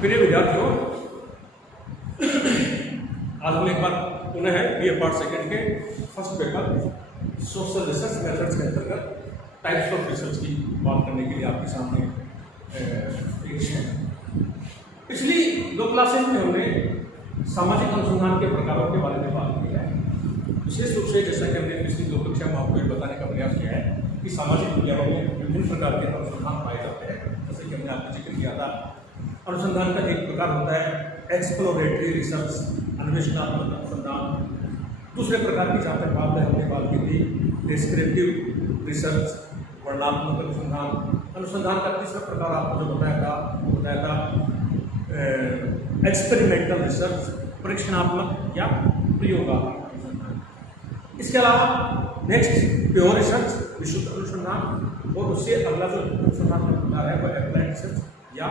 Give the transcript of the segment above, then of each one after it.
प्रिय विद्यार्थियों, आज हम एक बार पुनः BA पार्ट सेकेंड के first paper social research methods के अंतर्गत टाइप्स ऑफ रिसर्च की बात करने के लिए आपके सामने पेश है। पिछली दो क्लासेज में हमने सामाजिक अनुसंधान के प्रकारों के बारे में बात की है। विशेष रूप से जैसा कि हमने पिछली दो कक्षा में आपको बताने का प्रयास किया है कि सामाजिक विज्ञानों में विभिन्न प्रकार के अनुसंधान पाए जाते हैं। जैसे कि हमने आपको जिक्र किया था, अनुसंधान का एक प्रकार होता है एक्सप्लोरेटरी रिसर्च, अन्वेषणात्मक अनुसंधान। दूसरे प्रकार की जहाँ तक बात है हमने बात की थी डिस्क्रिप्टिव रिसर्च, वर्णनात्मक अनुसंधान। अनुसंधान का तीसरा प्रकार आपको जो बताया था एक्सपेरिमेंटल रिसर्च, परीक्षणात्मक या प्रयोगात्मक अनुसंधान। इसके अलावा नेक्स्ट प्योर रिसर्च, विशुद्ध अनुसंधान, और उससे अगला जो अनुसंधान का प्रकार है वो एप्लाइड रिसर्च या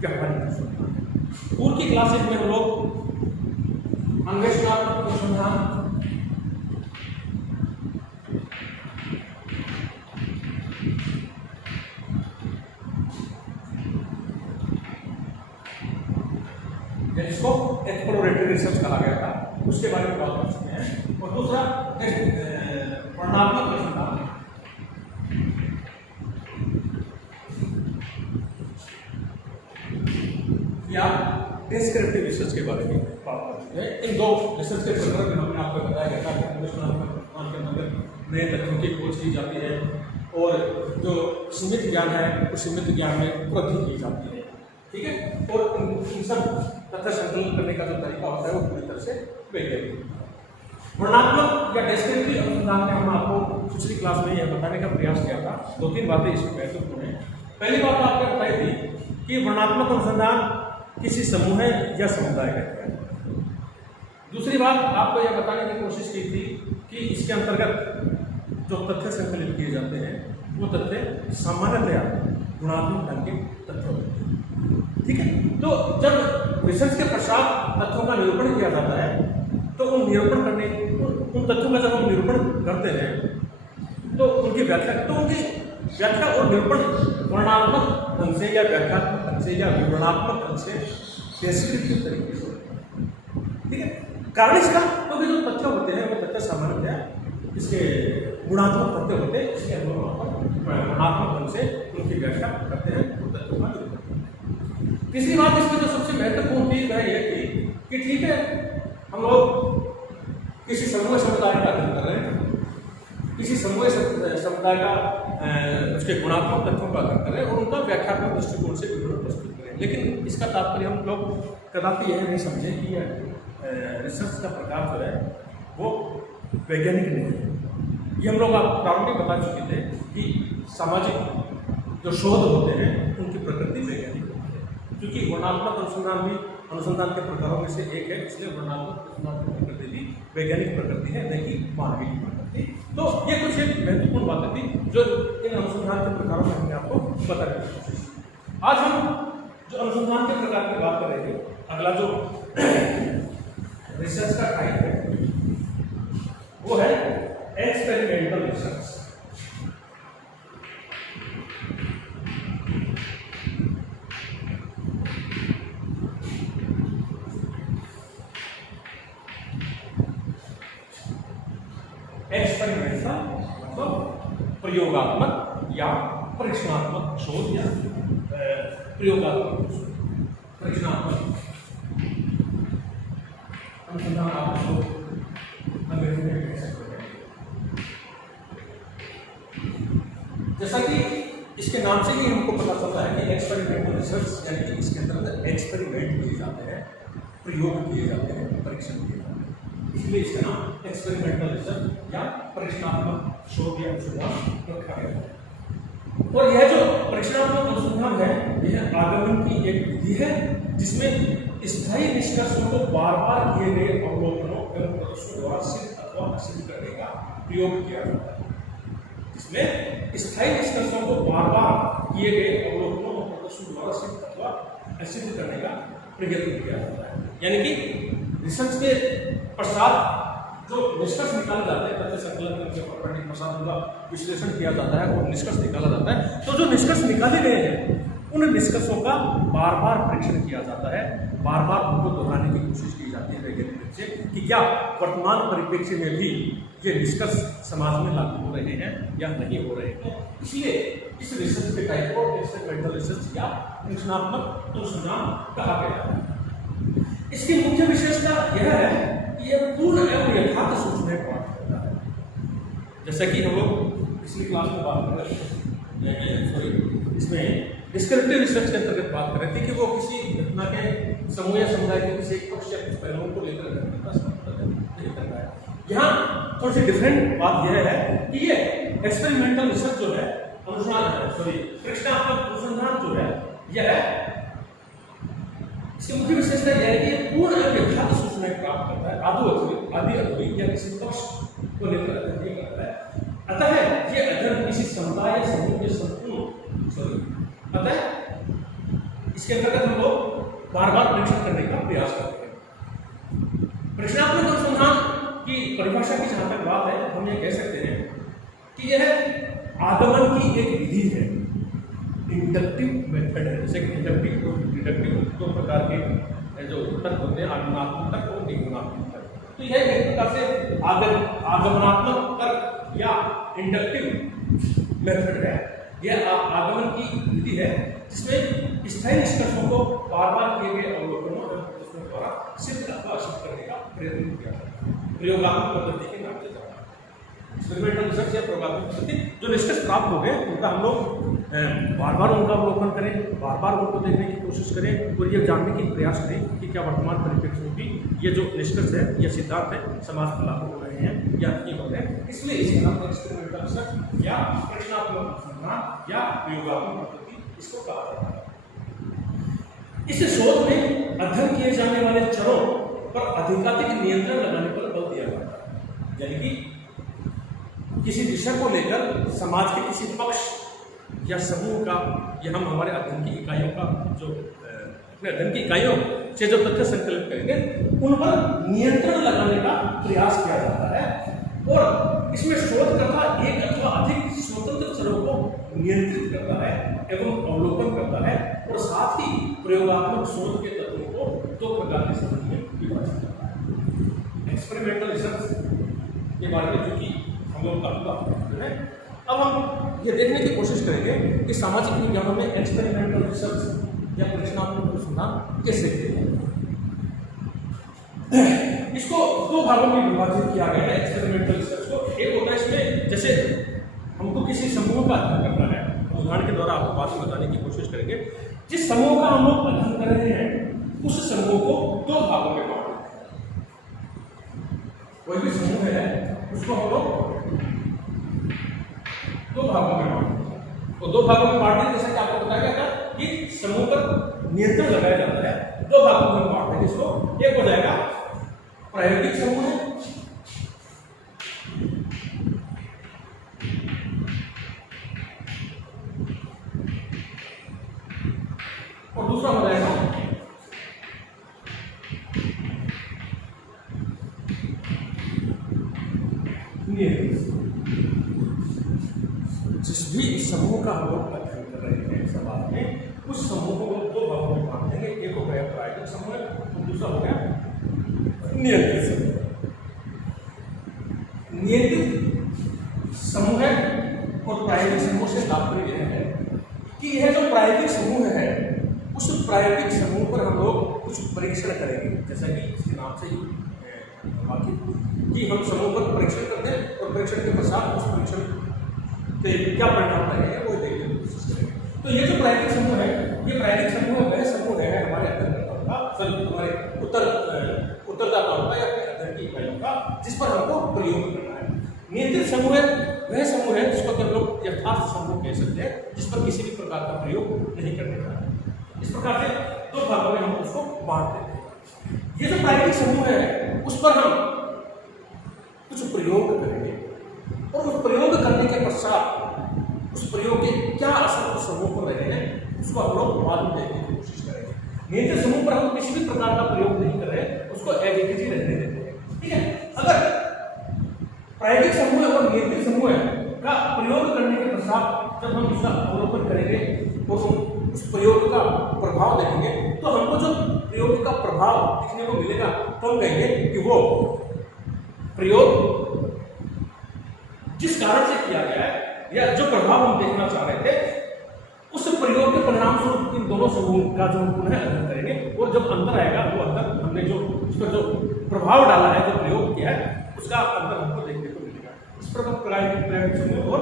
व्यावहारिक अनुसंधान। पूर्व की क्लासेज में हम लोग अन्वेषणात्मक अनुसंधान, जिसको एक्सप्लोरेटरी रिसर्च कहा गया था, उसके बारे में बात कर सकते हैं। और दूसरा वर्णनात्मक अनुसंधान या डिस्क्रिप्टिव रिसर्च के बारे में बात कर सकते हैं। इन दो रिसर्च के प्रकार में हमने आपको बताया गया था कि अन्वेषणात्मक अनुसंधान के अंदर नए तथ्यों की खोज की जाती है और जो सीमित ज्ञान है उस सीमित ज्ञान में वृद्धि की जाती है। ठीक है, और इन सब तथ्य संकलन करने का जो तरीका होता है वो पूरी तरह से वैज्ञानिक। वर्णनात्मक या डिस्क्रिप्टिव अनुसंधान में हम आपको पिछली क्लास में यह बताने का प्रयास किया था। दो तीन बातें इसमें महत्वपूर्ण हैं। पहली बात आपने बताई थी कि वर्णनात्मक अनुसंधान किसी समूह या समुदाय का है। दूसरी बात आपको यह बताने की कोशिश की थी कि इसके अंतर्गत जो तथ्य संकलित किए जाते हैं वो तथ्य सामान्यतया गुणात्मक ढंग के तथ्य होते हैं। ठीक है, तो जब रिसर्च के पश्चात तथ्यों का निरूपण किया जाता है तो उन तथ्यों का जब हम निरूपण करते हैं तो उनकी व्याख्या और निरूपण वर्णनात्मक ढंग से या व्याख्यात्मक ढंग से या विवरणात्मक ढंग से डेस्क्रिप्टिव तरीके से। ठीक है, कारण इसका क्योंकि जो तथ्य होते हैं वो तथ्य सामान्यतः इसके गुणात्मक तथ्य होते हैं, इसके वर्णनात्मक ढंग से उनकी व्याख्या करते हैं, तथ्यों का निरूपण करते हैं। तीसरी बात इसमें जो सबसे महत्वपूर्ण थी वह यह थी कि ठीक है, हम लोग किसी समूह समुदाय का अध्ययन कर रहे हैं, किसी समूह समुदाय का उसके गुणात्मक तथ्यों का अध्ययन करें और उनका व्याख्यात्मक दृष्टिकोण से विवरण प्रस्तुत करें। लेकिन इसका तात्पर्य हम लोग कदापि यह नहीं समझें कि यह रिसर्च का प्रकार जो है वो वैज्ञानिक नहीं है। ये हम लोग आप प्रारंभ में बता चुके थे कि सामाजिक जो शोध होते हैं उनकी प्रकृति वैज्ञानिक होती है, क्योंकि वर्णनात्मक अनुसंधान भी अनुसंधान के प्रकारों में से एक है, इसलिए वर्णनात्मक अनुसंधान की प्रकृति भी वैज्ञानिक प्रकृति है, न कि मानवीय प्रकृति। तो ये कुछ एक महत्वपूर्ण बातें थी जो इन अनुसंधान के प्रकारों में हमने आपको बताने की कोशिश की। आज हम जो अनुसंधान के प्रकार की बात कर रहे थे, अगला जो रिसर्च का टाइप है वो है एक्सपेरिमेंटल रिसर्च। एक्सपेरिमेंटल मतलब प्रयोगात्मक या परीक्षणात्मक शोध या प्रयोगात्मक परीक्षणात्मक अनुसंधान आप शोध अंग्रेजी में कह सकते हैं। जैसा कि इसके नाम से ही हमको पता चलता है कि एक्सपेरिमेंटल रिसर्च यानी कि इसके अंदर एक्सपेरिमेंट किए जाते हैं, प्रयोग किए जाते हैं, परीक्षण किए जाते हैं, इसलिए इसका नाम एक्सपेरिमेंटल रिसर्च या परीक्षणात्मक शोध या अनुसंधान रखा गया है। और यह जो परीक्षणात्मक अनुसंधान है यह आगमन की एक विधि है जिसमें स्थायी निष्कर्षों को बार बार किए गए अवलोकनों एवं प्रदर्शनों द्वारा सिद्ध अथवा असिद्ध करने का प्रयोग किया जाता है। इसमें स्थायी निष्कर्षों को बार बार किए गए अवलोकनों और प्रदर्शनों द्वारा सिद्ध अथवा असिद्ध करने का प्रयत्न किया जाता है। यानी कि रिसर्च के पश्चात जो निष्कर्ष निकाले जाते हैं, तथ्य संकलन करके प्रसाद का विश्लेषण किया जाता है और निष्कर्ष निकाला जाता है। तो जो निष्कर्ष निकाले गए हैं उन निष्कर्षों का बार बार परीक्षण किया जाता है, बार बार उनको दोहराने की कोशिश की जाती है वैज्ञानिक से कि क्या वर्तमान परिप्रेक्ष्य में भी ये निष्कर्ष समाज में लागू हो रहे हैं या नहीं हो रहे हैं। इसलिए इस रिसर्च के टाइप को एक्सपेरिमेंटल रिसर्च या अनुसंधानात्मक अनुसंधान कहा गया है। इसकी मुख्य विशेषता यह है कि यह पूर्ण एवं यथार्थ सूचनाएं प्राप्त करता है। जैसा कि हम लोग पिछली क्लास में बात कर रहे थे, इसमें डिस्क्रिप्टिव रिसर्च के अंतर्गत बात कर रहे थे कि वो किसी घटना के समूह या समुदाय के किसी एक पक्ष या कुछ पहलुओं को लेकर नहीं कर रहा है। यहाँ थोड़ी सी डिफरेंट बात यह है कि ये एक्सपेरिमेंटल रिसर्च जो है, परीक्षणात्मक अनुसंधान जो है, यह है इसकी मुख्य विशेषता यह है कि पूर्ण एवं यथार्थ सूचनाएं प्राप्त करता है, आदि अधूरी या किसी पक्ष को लेकर अध्ययन नहीं करता है। अतः ये अध्ययन किसी समुदाय या समूह के अतः इसके अंतर्गत हम लोग बार बार परीक्षण करने का प्रयास करते हैं। परीक्षणात्मक अनुसंधान की परिभाषा की जहां तक बात है, हम ये कह सकते हैं कि यह आगमन की एक विधि है, इंडक्टिव मेथड है। जैसे कि इंडक्टिव और डिडक्टिव दो प्रकार के जो तर्क होते हैं, आगमनात्मक तर्क और निगमनात्मक तर्क। तो यह एक प्रकार से आगमनात्मक तर्क या इंडक्टिव मेथड है। यह आगमन की विधि है जिसमें स्थायी निष्कर्षों को बार बार किए गए अवलोकनों और प्रश्नों द्वारा सिद्ध अथवा असिद्ध करने का प्रयत्न किया जाता है। प्रयोगात्मक पद्धति के नाम से जाता है एक्सपेरिमेंटल रिसर्च या प्रयोगात्मक पद्धति। जो निष्कर्ष प्राप्त हो गए उनका हम लोग बार बार उनका अवलोकन करें, बार बार उनको देखने की कोशिश करें और ये जानने की प्रयास करें कि क्या वर्तमान परिप्रेक्ष्य में भी ये जो निष्कर्ष है या सिद्धांत है समाज में लागू हो रहे हैं या नहीं हो रहे हैं। इसलिए इसके नाम एक्सपेरिमेंटल रिसर्च या परीक्षणात्मक अनुसंधान या प्रयोगात्मक पद्धति इसको कहा जाता है। इस शोध में अध्ययन किए जाने वाले चरों पर अधिकाधिक नियंत्रण लगाने पर बल दिया जाता है। यानी कि किसी विषय को लेकर समाज के किसी पक्ष या समूह का या हम हमारे अध्ययन की इकाइयों का जो अपने अध्ययन की इकाइयों से जो तथ्य संकलित करेंगे उन पर नियंत्रण लगाने का प्रयास किया जाता है। और इसमें शोधकर्ता एक अथवा अधिक स्वतंत्र चरों को नियंत्रित करता है एवं अवलोकन करता है और साथ ही प्रयोगात्मक शोध के तत्वों को दो प्रकार के समूह में विभाजित करता है। एक्सपेरिमेंटल रिसर्च के बारे में चूंकि हम लोग काफी है, अब हम ये देखने की कोशिश करेंगे कि सामाजिक विज्ञानों में एक्सपेरिमेंटल रिसर्च या परीक्षणात्मक अनुसंधान कैसे किया जाए। इसको दो भागों में विभाजित किया गया है एक्सपेरिमेंटल रिसर्च को। एक होता है इसमें जैसे हमको किसी समूह का अध्ययन करना है, उदाहरण के द्वारा आपको बात बताने की कोशिश करेंगे। जिस समूह का हम लोग अध्ययन कर रहे हैं उस समूह को दो भागों में बांटते हैं। कोई भी समूह है उसको हम लोग दो भागों में बांटते हैं। तो दो भागों में बांटते हैं, जैसा कि आपको बताया गया था कि समूह पर नियंत्रण लगाया जाता है। दो भागों में बांटते हैं जिसको एक हो जाएगा प्रायोगिक समूह है और दूसरा हो जाएगा जिस भी समूह का हम लोग अध्ययन कर रहे हैं समाज में, उस समूह को दो भागों में बांट देंगे। एक हो गया प्रायोगिक समूह और दूसरा हो गया नियंत्रित समूह। नियंत्रित समूह और प्रायोगिक समूह से तात्पर्य यह है कि यह जो प्रायोगिक समूह है उस प्रायोगिक समूह पर हम लोग कुछ परीक्षण करेंगे। जैसा कि इसके नाम से ही कि हम समूह पर परीक्षण करते हैं और परीक्षण के पश्चात उस परीक्षण के क्या परिणाम रहे हैं वो देखने की कोशिश करेंगे। तो ये जो प्रायोगिक समूह है, ये प्रायोगिक समूह वह समूह है हमारे अध्ययनकर्ताओं का, हमारे उत्तरदाताओं का या अपने अध्ययन की इकाइयों का, जिस पर हमको प्रयोग करना है। नियंत्रित समूह है वह समूह है जिसको हम लोग यथार्थ समूह कह सकते हैं, जिस पर किसी भी प्रकार का प्रयोग नहीं करने का है। इस प्रकार से दो भागों में हम उसको बांट देते हैं। ये जो प्रायोगिक समूह है उस पर हम कुछ प्रयोग करेंगे और उस प्रयोग करने के पश्चात उस प्रयोग के क्या असर उस समूह पर रहे हैं उसको हम लोग बाद में देखने की कोशिश करेंगे। नियंत्रित समूह पर हम किसी भी प्रकार का प्रयोग नहीं कर रहे, उसको एडिटिविटी रहने देते हैं। ठीक है, अगर प्रायोगिक समूह और नियंत्रित समूह का प्रयोग करने के पश्चात जब हम इसका अवलोकन करेंगे और उस प्रयोग का प्रभाव देखेंगे तो हमको जो प्रयोग का प्रभाव दिखने को मिलेगा तो हम कहेंगे कि वो प्रयोग जिस कारण से किया गया है या जो प्रभाव हम देखना चाह रहे थे उस प्रयोग के परिणाम स्वरूप इन दोनों समूह का जो हम पुनः अध्ययन करेंगे और जब अंतर आएगा वो अंतर हमने जो उस पर जो प्रभाव डाला है जो प्रयोग किया है उसका अंतर हमको देखने को मिलेगा। इस प्रकार प्रायोगिक समूह और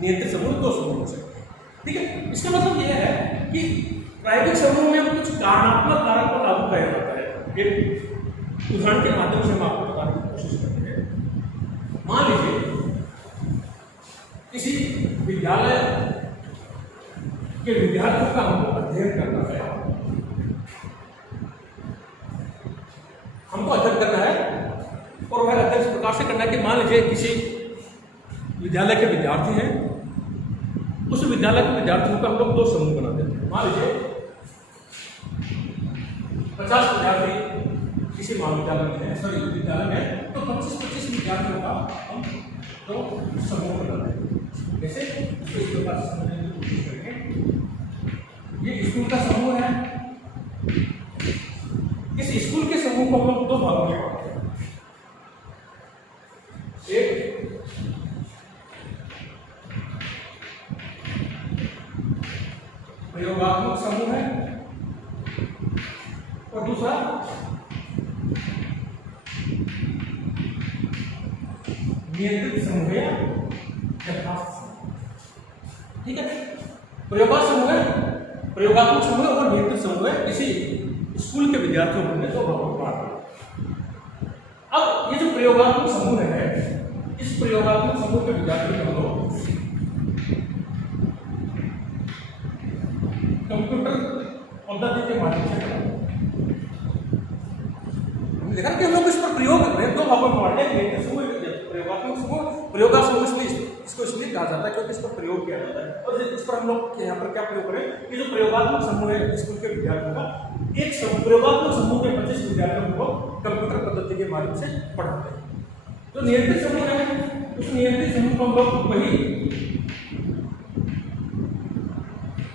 नियंत्रित समूह दो समूह हो सकते हैं। ठीक है, इसका मतलब यह है कि प्रायोगिक समूह में कुछ कारणात्मक कारक को लागू किया जाता है। एक उदाहरण के माध्यम से हम आपको बताने की कोशिश करते हैं। मान लीजिए किसी विद्यालय के विद्यार्थियों का हमको अध्ययन करना है, हमको अध्ययन करना है और वह अध्ययन इस प्रकार से करना है कि मान लीजिए किसी विद्यालय के विद्यार्थी हैं, उस विद्यालय के विद्यार्थियों का हम लोग दो समूह बना देते हैं। मान लीजिए 50 विद्यार्थी किसी महाविद्यालय में है, सॉरी विद्यालय में है, तो 25-25 विद्यार्थियों का हम दो समूह बना देते हैं। जैसे इस प्रकार समझने की कोशिश करेंगे। ये स्कूल का समूह है, इस स्कूल के समूह को हम लोग दो भागों में बांटते हैं। एक प्रयोगात्मक समूह है और दूसरा नियंत्रित समूह है या ठीक है। प्रयोगात्मक समूह है, प्रयोगात्मक समूह और नियंत्रित समूह है, किसी स्कूल के विद्यार्थियों को हमने दो भागों में बांटा। अब ये जो प्रयोगात्मक समूह है, इस प्रयोगात्मक समूह के विद्यार्थियों को हम कंप्यूटर पद्धति के माध्यम से हमने देखा कि हम लोग इस पर प्रयोग दो भागों में बांटे हैं। प्रयोगात्मक समूह, प्रयोगात्मक समूह इसको इसलिए कहा जाता है क्योंकि इस पर प्रयोग किया जाता है। और इस पर हम लोग यहाँ पर क्या प्रयोग करें कि जो प्रयोगात्मक समूह है स्कूल के विद्यार्थियों का, एक प्रयोगात्मक समूह के 25 विद्यार्थियों को कंप्यूटर पद्धति के माध्यम से पढ़ाते हैं। जो नियंत्रित समूह है उस नियंत्रित समूह को हम लोग वही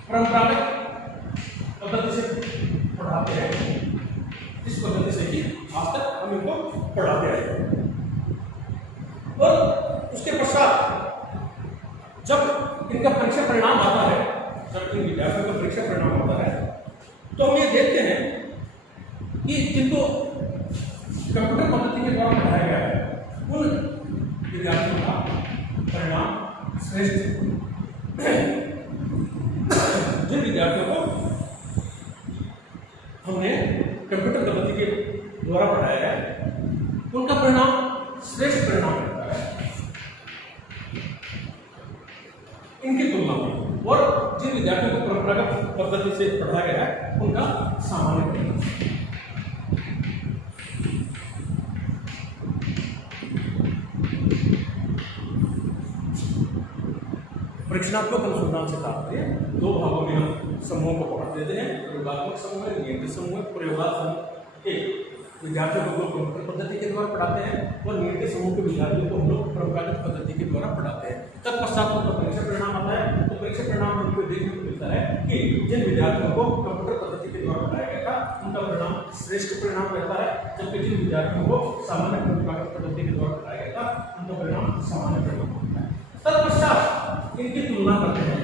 परंपरागत पद्धति से पढ़ाते हैं, इस पद्धति से ही आज तक हम इनको पढ़ाते हैं। और उसके पश्चात जब इनका परीक्षा परिणाम आता है, जब इन विद्यार्थियों का परीक्षा परिणाम आता है तो हम ये देखते हैं कि जिनको कंप्यूटर पद्धति के द्वारा पढ़ाया गया है उन विद्यार्थियों का परिणाम श्रेष्ठ, जिन विद्यार्थियों को हमने कंप्यूटर पद्धति के द्वारा पढ़ाया है उनका परिणाम श्रेष्ठ परिणाम रहता है इनकी तुलना में, और जिन विद्यार्थियों को परंपरागत पद्धति से पढ़ाया गया है उनका सामान्य परिणाम। परीक्षणात्मक अनुसंधान से तात्पर्य दो भागों में हम समूहों को पढ़ देते हैं। प्रयोगात्मक समूह है, नियंत्रित समूह है। प्रयोगात्मक समूह एक विद्यार्थियों को हम लोग कंप्यूटर पद्धति के द्वारा पढ़ाते हैं और नियंत्रित समूह के विद्यार्थियों को हम लोग परंपरागत पद्धति के द्वारा पढ़ाते हैं। तत्पश्चात उनका परीक्षा परिणाम आता है तो परीक्षा परिणाम हमको देखने को मिलता है कि जिन विद्यार्थियों को कंप्यूटर पद्धति के द्वारा पढ़ाया गया था उनका परिणाम श्रेष्ठ परिणाम रहता है, जबकि जिन विद्यार्थियों को सामान्य परंपरागत पद्धति के द्वारा पढ़ाया गया था उनका परिणाम सामान्य परिणाम होता है। तत्पश्चात इनकी तुलना करते हैं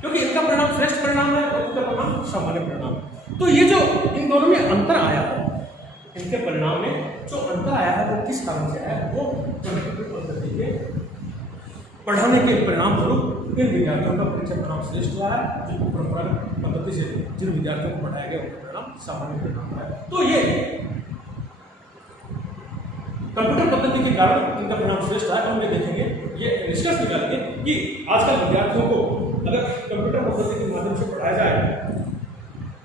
क्योंकि इनका परिणाम श्रेष्ठ परिणाम है और उनका परिणाम सामान्य परिणाम है। तो ये जो इन दोनों में अंतर आया है, इनके परिणाम में जो अंतर आया है वो किस कारण से आया है, वो कंप्यूटर पद्धति के पढ़ाने के परिणाम स्वरूप इन विद्यार्थियों का परीक्षा परिणाम श्रेष्ठ हुआ है, जिनको परंपरागत पद्धति से जिन विद्यार्थियों को पढ़ाया गया उनका परिणाम सामान्य परिणाम हुआ है। तो ये कंप्यूटर पद्धति के कारण इनका परिणाम श्रेष्ठ है। हम ये देखेंगे, ये निष्कर्ष निकालेंगे कि आजकल विद्यार्थियों को अगर कंप्यूटर पद्धति के माध्यम से पढ़ाया जाए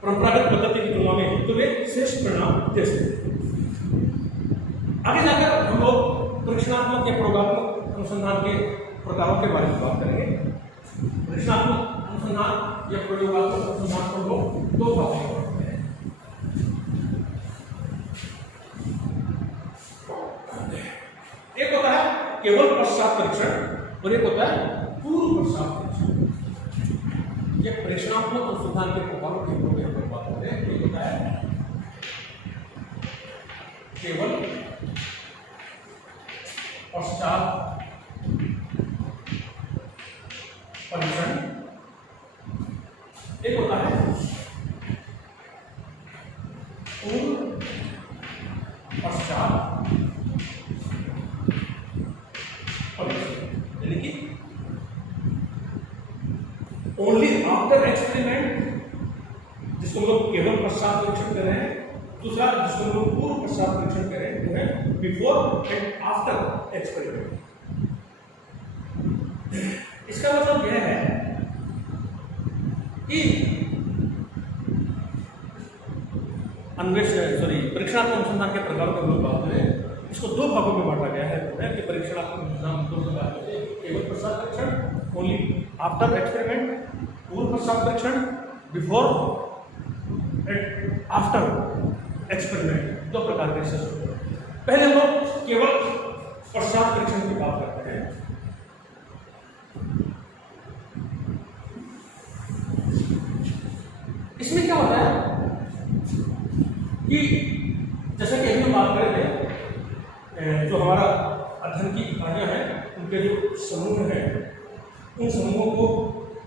परंपरागत पद्धति की तुलना में तो वे श्रेष्ठ परिणाम दे सकते हैं। आगे जाकर हम लोग परीक्षणात्मक या प्रयोगात्मक अनुसंधान के प्रकारों के बारे में बात करेंगे। परीक्षणात्मक अनुसंधान या प्रयोगात्मक अनुसंधान को लोग दो भागों में बांटते हैं। एक होता है केवल पश्चात परीक्षण और एक होता है पूर्व पश्चात परीक्षण। ये परीक्षणात्मक जिसको हम लोग केवल पश्चात परीक्षण कर रहे हैं, दूसरा जिसको हम लोग पूर्व पश्चात परीक्षण कर रहे हैं वो है बिफोर एंड आफ्टर एक्सपेरिमेंट। इसका मतलब यह है कि परीक्षणात्मक अनुसंधान के प्रकारों के लोग बात करें, इसको दो भागों में बांटा गया है कि परीक्षणात्मक अनुसंधान दो प्रकार के हैं, केवल पश्चात परीक्षण ओनली आफ्टर एक्सपेरिमेंट, पूर्व पश्चात परीक्षण बिफोर एंड आफ्टर एक्सपेरिमेंट, दो प्रकार के रिसर्च होते हैं। पहले हम लोग केवल पश्चात परीक्षण की बात करते हैं। इसमें क्या होता है कि जैसा कि अभी हम बात कर रहे थे, जो हमारा अध्ययन की इकाइयां हैं उनके जो समूह हैं, उन समूहों को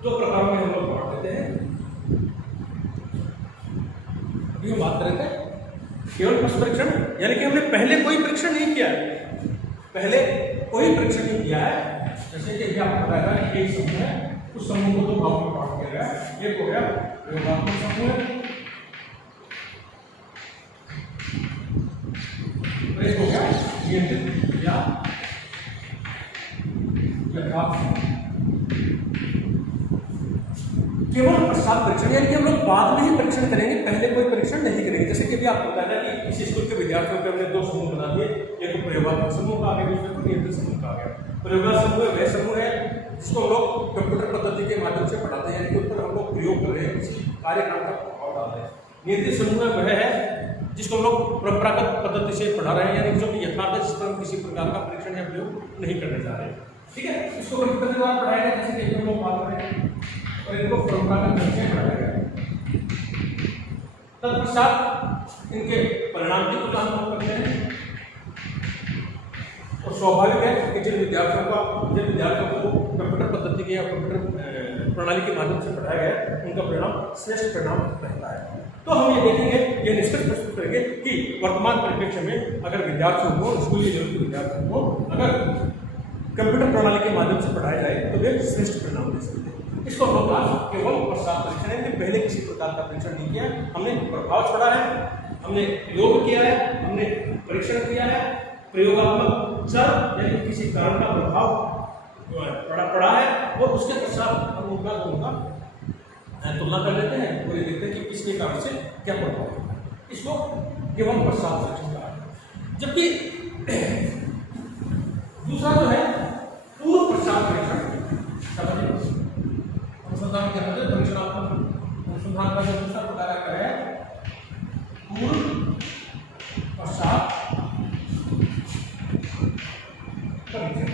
दो प्रकारों में हम लोग बांट देते हैं। अभी हम बात कर रहे थे केवल पश्चात परीक्षण, यानी कि हमने पहले कोई परीक्षण नहीं किया है, पहले कोई परीक्षण नहीं किया है। जैसे कि आपको बताया था कि एक समूह है, उस समूह को दो भागों में बांट दिया गया है। एक हो गया प्रयोगात्मक समूह है, एक हो गया नियंत्रित या केवल पश्चात परीक्षण, यानी कि हम लोग बाद में ही परीक्षण करेंगे, पहले कोई परीक्षण नहीं करेंगे। जैसे कि अभी आपको बताया कि इस स्कूल के विद्यार्थियों के हमने दो समूह बना दिए, एक तो प्रयोगात्मक समूह का आगे, दूसरे को नियंत्रित समूह का आगे। प्रयोगात्मक समूह वह समूह है जिसको हम लोग कंप्यूटर पद्धति के माध्यम से पढ़ाते हैं, यानी कि उस पर हम लोग प्रयोग कर रहे हैं, किसी कार्यक्रम का प्रभाव डाल रहे हैं। नियंत्रित समूह वह है जिसको हम लोग परंपरागत पद्धति से पढ़ा रहे हैं, यानी जो कि यथार्थ जिस पर हम किसी प्रकार का परीक्षण या प्रयोग नहीं करने जा रहे हैं। ठीक है, इसको कंप्यूटर के द्वारा पढ़ाया गया, जैसे कि हम लोग बात करें, और इनको परंपरागत ढंग से पढ़ाया गया। तत्पश्चात इनके परिणाम की तुलना हम करते हैं, और स्वाभाविक है कि जिन विद्यार्थियों को कंप्यूटर पद्धति के या कंप्यूटर प्रणाली के माध्यम से पढ़ाया गया, उनका परिणाम श्रेष्ठ परिणाम रहता है। तो हम ये देखेंगे, ये निष्कर्ष प्रस्तुत करेंगे कि वर्तमान परिप्रेक्ष्य में अगर विद्यार्थियों को, स्कूली लेवल के विद्यार्थियों को अगर कंप्यूटर प्रणाली के माध्यम से पढ़ाया जाए तो वे श्रेष्ठ परिणाम दे सकते हैं। इसको हम लोग आज केवल पश्चात परीक्षण है, पहले किसी प्रकार का परीक्षण नहीं किया, हमने प्रभाव छोड़ा है, हमने योग किया है, हमने परीक्षण किया है, प्रयोगात्मक चर यानी किसी कारण का प्रभाव पड़ा है, और उसके पश्चात हम उनका तुलना कर लेते हैं और ये देखते हैं कि किसके कारण से क्या प्रभाव होता है। इसको केवल पश्चात परीक्षण कहा है। जबकि दूसरा जो है पूर्व पश्चात परीक्षण, अनुसंधान के अंदर परीक्षणात्मक अनुसंधान का जो दूसरा प्रकार का है पूर्व पश्चात परीक्षण।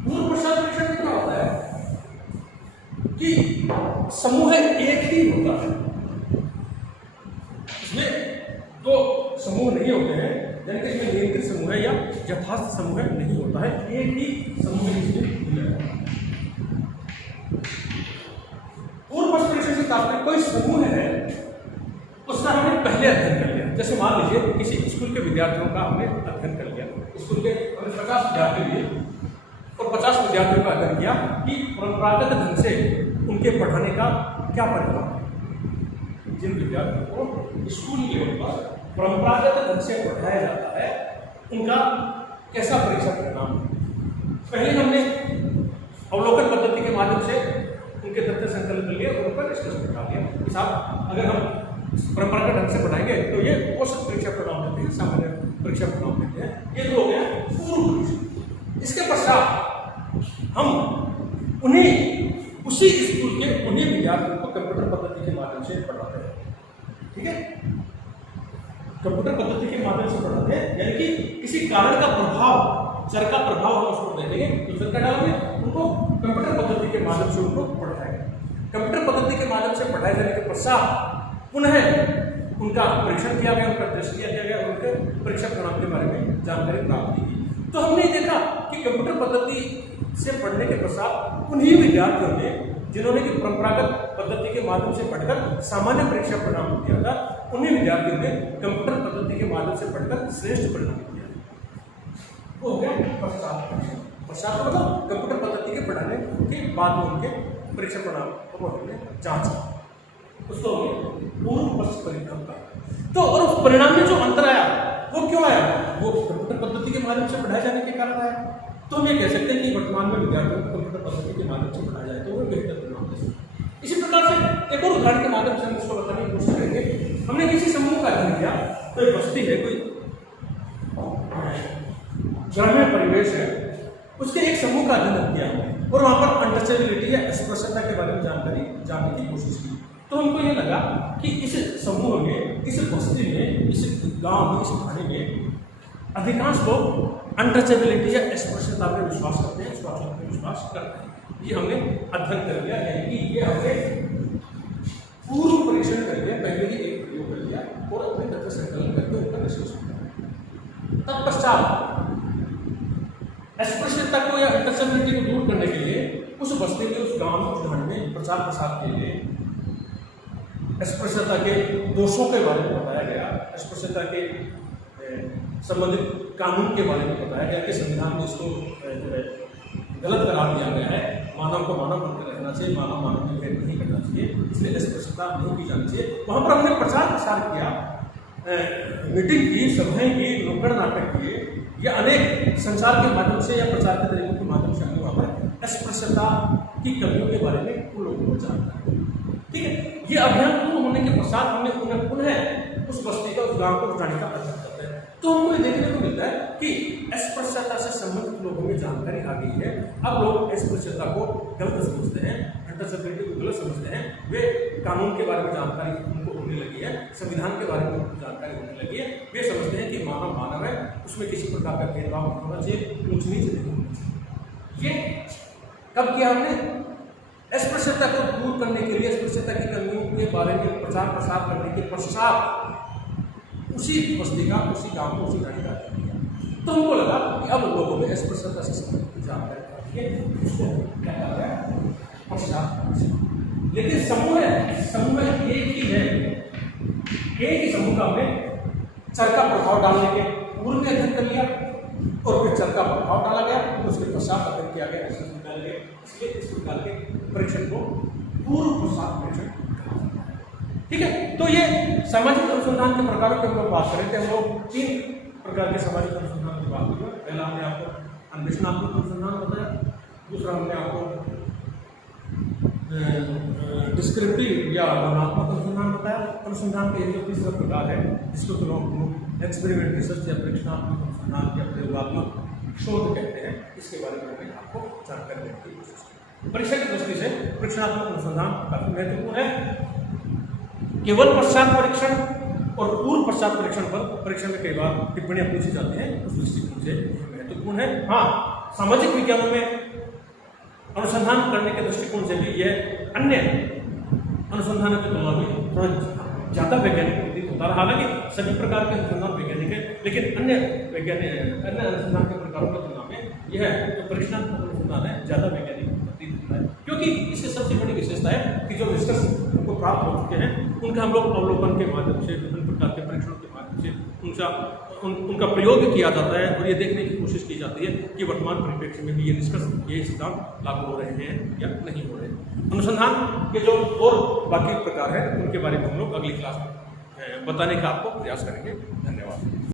पूर्व पश्चात परीक्षण में क्या होता है कि समूह एक ही होता है, इसमें दो समूह नहीं होते हैं, यानी कि इसमें नियंत्रित समूह है या यथार्थ समूह नहीं होता है, एक ही समूह इसमें। पूर्व पश्चात परीक्षण से तात्पर्य कोई समूह है उसका हमने पहले अध्ययन कर लिया। जैसे मान लीजिए किसी स्कूल के विद्यार्थियों का हमने अध्ययन कर लिया, स्कूल के 50 विद्यार्थी लिए और 50 विद्यार्थियों का अध्ययन किया कि परंपरागत ढंग से उनके पढ़ाने का क्या परिणाम है। जिन विद्यार्थियों को स्कूल लेवल पर परंपरागत ढंग से पढ़ाया जाता है उनका कैसा परीक्षा परिणाम है। पहले हमने अवलोकन पद्धति के माध्यम से उनके तथ्य संकलन कर लिए और उन पर निष्कर्ष निकाल लिया कि साहब अगर हम परंपरागत ढंग से पढ़ाएंगे तो ये औसत परीक्षा परिणाम देते हैं, सामान्य परीक्षा परिणाम देते हैं। ये तो हो गया पूर्व परीक्षा। इसके पश्चात हम उसी स्कूल के उन्हीं विद्यार्थियों को कंप्यूटर पद्धति के माध्यम से पढ़ाते हैं। ठीक है, कंप्यूटर पद्धति के माध्यम से पढ़ाते हैं, यानी कि किसी कारण का प्रभाव, चर का प्रभाव हम उसको देखेंगे तो चर का डालेंगे, उनको कंप्यूटर पद्धति के माध्यम से उनको पढ़ाएंगे। कंप्यूटर पद्धति के माध्यम से पढ़ाए जाने के पश्चात पुनः उनका परीक्षण किया गया, उनका टेस्ट किया गया और उनके परीक्षा परिणाम के बारे में जानकारी प्राप्त की गई। तो हमने देखा कि कंप्यूटर पद्धति से पढ़ने के पश्चात उन्हीं विद्यार्थियों ने जिन्होंने कि परंपरागत पद्धति के माध्यम से पढ़कर सामान्य परीक्षा परिणाम दिया था, उन्हीं विद्यार्थियों ने कंप्यूटर पद्धति के माध्यम से पढ़कर श्रेष्ठ परिणाम दिया। वो हो गया पश्चात परीक्षण। पश्चात मतलब कंप्यूटर पद्धति के पढ़ाने के बाद में उनके परीक्षा परिणाम को हमने जांचा, उसको पूर्व परिणाम का। तो और उस परिणाम में जो अंतर आया वो क्यों आया? वो कंप्यूटर पद्धति के माध्यम से पढ़ाए जाने के कारण आया। तो हम ये कह सकते हैं कि वर्तमान में विद्यार्थियों को कंप्यूटर पद्धति के माध्यम से पढ़ाया जाए तो वो बेहतर परिणाम दे सकते। इसी प्रकार से एक और उदाहरण के माध्यम से हम इसको बताने की कोशिश करेंगे। हमने किसी समूह का अध्ययन किया, कोई बस्ती है, कोई ग्रामीण परिवेश है, उसके एक समूह का अध्ययन किया और वहाँ पर अनटचेबिलिटी या अस्पृश्यता के बारे में जानकारी जानने की कोशिश की। तो हमको ये लगा कि इस समूह में, इस बस्ती में, इस गांव में, इस थाने में अधिकांश लोग अनटचेबिलिटी या अस्पृश्यता में विश्वास करते हैं, स्वास्थ्य में विश्वास करते हैं। ये हमने अध्ययन कर लिया, यानी कि ये हमने पूर्व परीक्षण कर लिया, पहले ही एक प्रयोग कर लिया और अपने तथ्य संकलन करके उनका विश्लेषण किया। तत्पश्चात अस्पृश्यता को या अनटचेबिलिटी को दूर करने के लिए उस बस्ती में, उस गांव में, उस ढांड में प्रचार प्रसार के लिए अस्पृश्यता के दोषों के बारे में बताया गया, अस्पृश्यता के संबंधित कानून के बारे में बताया गया कि संविधान में इसको गलत करार दिया गया है, मानव को मानव बनकर रहना चाहिए, मानव मानव में भेद नहीं करना चाहिए, इसलिए अस्पृश्यता नहीं की जानी चाहिए। वहाँ पर हमने प्रचार प्रसार किया, मीटिंग की, सभाएं की, नुक्कड़ नाटक किए, या अनेक संचार के माध्यम से या प्रचार के तरीकों के माध्यम से हमने वहाँ पर अस्पृश्यता की कमियों के बारे में उन लोगों को जानकारी। ठीक है, ये अभियान पूर्ण होने के पश्चात हमने उन्हें पुनः उस बस्ती का, उस गांव को जाने का अध्ययन करते हैं। तो हमको ये देखने को मिलता है कि अस्पृश्यता से संबंधित लोगों में जानकारी आ गई है। अब लोग अस्पृश्यता को गलत समझते हैं, अनटचेबिलिटी को गलत समझते हैं, वे कानून के बारे में जानकारी उनको होने लगी है, संविधान के बारे में उनको जानकारी होने लगी है। वे समझते हैं कि मानव मानव है, उसमें किसी प्रकार का भेदभाव नहीं होना चाहिए, ऊंच नीच नहीं होना चाहिए। ये कब किया हमने? अस्पृश्यता को दूर करने के लिए, अस्पृश्यता की कमियों के बारे में प्रचार प्रसार करने के पश्चात उसी बस्ती का, उसी गांव को, उसी घाटी का अध्ययन किया। तो हमको लगा कि अब लोगों में अस्पृश्यता से संबंधित जानकारी है, उसको क्या कहा गया? पश्चात। लेकिन समूह है, समूह एक ही है, एक ही समूह का हमने चर का प्रभाव डालने के पूर्व में अध्ययन कर लिया और फिर चर का प्रभाव डाला गया, तो उसके पश्चात अध्ययन किया गया। इसलिए इस प्रकार के परीक्षण को पूर्व पश्चात परीक्षण। ठीक है, तो ये सामाजिक अनुसंधान के प्रकारों की हम लोग बात करें थे। हम लोग 3 प्रकार के सामाजिक अनुसंधान की बात की। पहला हमने आपको अन्वेषणात्मक अनुसंधान बताया, दूसरा हमने आपको डिस्क्रिप्टिव या वर्णनात्मक अनुसंधान बताया। अनुसंधान के जो तीसरा प्रकार है जिसको तो लोग एक्सपेरिमेंट रिसर्च या परीक्षणात्मक अनुसंधान या प्रयोगात्मक शोध कहते हैं, इसके बारे में मैंने आपको जानकारी देने की कोशिश की। परीक्षा की दृष्टि से परीक्षणात्मक अनुसंधान काफी महत्वपूर्ण है। केवल पश्चात परीक्षण और पूर्व पश्चात परीक्षण पर परीक्षा में कई बार टिप्पणियां पूछी जाती हैं, उस दृष्टिकोण से महत्वपूर्ण है। हाँ, सामाजिक विज्ञानों में अनुसंधान करने के दृष्टिकोण से भी यह अन्य अनुसंधानों की तुलना में थोड़ा ज़्यादा वैज्ञानिक प्रतीत होता है। हालांकि सभी प्रकार के अनुसंधान वैज्ञानिक है, लेकिन अन्य अनुसंधान के प्रकारों की तुलना में यह जो परीक्षणात्मक अनुसंधान है ज़्यादा वैज्ञानिक प्रतीत होता है, क्योंकि इसकी सबसे बड़ी विशेषता है कि जो निष्कर्ष हमको प्राप्त हो चुके हैं उनका हम लोग अवलोकन के माध्यम से, विभिन्न प्रकार के परीक्षणों के माध्यम से उनका प्रयोग किया जाता है और ये देखने की कोशिश की जाती है कि वर्तमान परिप्रेक्ष्य में भी ये निष्कर्ष, ये सिद्धांत लागू हो रहे हैं या नहीं हो रहे हैं। अनुसंधान के जो और बाकी प्रकार हैं उनके बारे में हम लोग अगली क्लास में बताने का आपको प्रयास करेंगे। धन्यवाद।